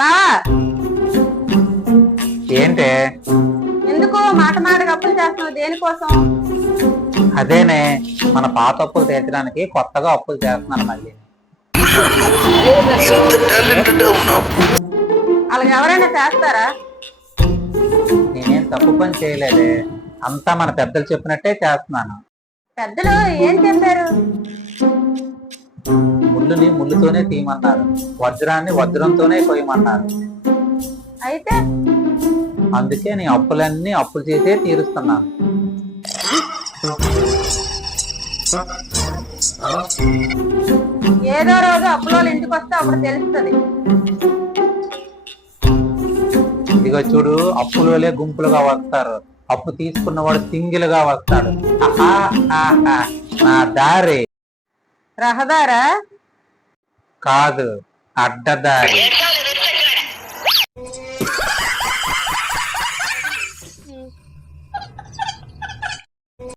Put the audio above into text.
బావా ఏంటే? ఎందుకు మాట మాటగా అప్పులు చేస్తున్నావు? దేనికోసం? అదేనే, మన పాత అప్పులు తీర్చడానికి కొత్తగా అప్పులు చేస్తున్నాను మళ్ళీ. అలాగ ఎవరైనా చేస్తారా? నేనేం తప్పు పని చేయలేదే, అంతా మన పెద్దలు చెప్పినట్టే చేస్తున్నాను. పెద్దలు ఏం చెప్పారు? ముళ్ళుని ముళ్ళుతోనే తీయమన్నారు, వజ్రాన్ని వజ్రంతోనే కొయ్యమన్నారు. అయితే అందుకే నీ అప్పులన్నీ అప్పులు చేసే తీరుస్తున్నాను. ఏదో రోజు అప్పులో ఇంటికి వస్తే అప్పుడు తెలుస్తుంది. ఇదిగో చూడు, అప్పులోలే గుంపులుగా వస్తారు, అప్పు తీసుకున్నవాడు సింగిల్గా వస్తాడు. నా దారి రహదారా? కాదు, అడ్డదారి.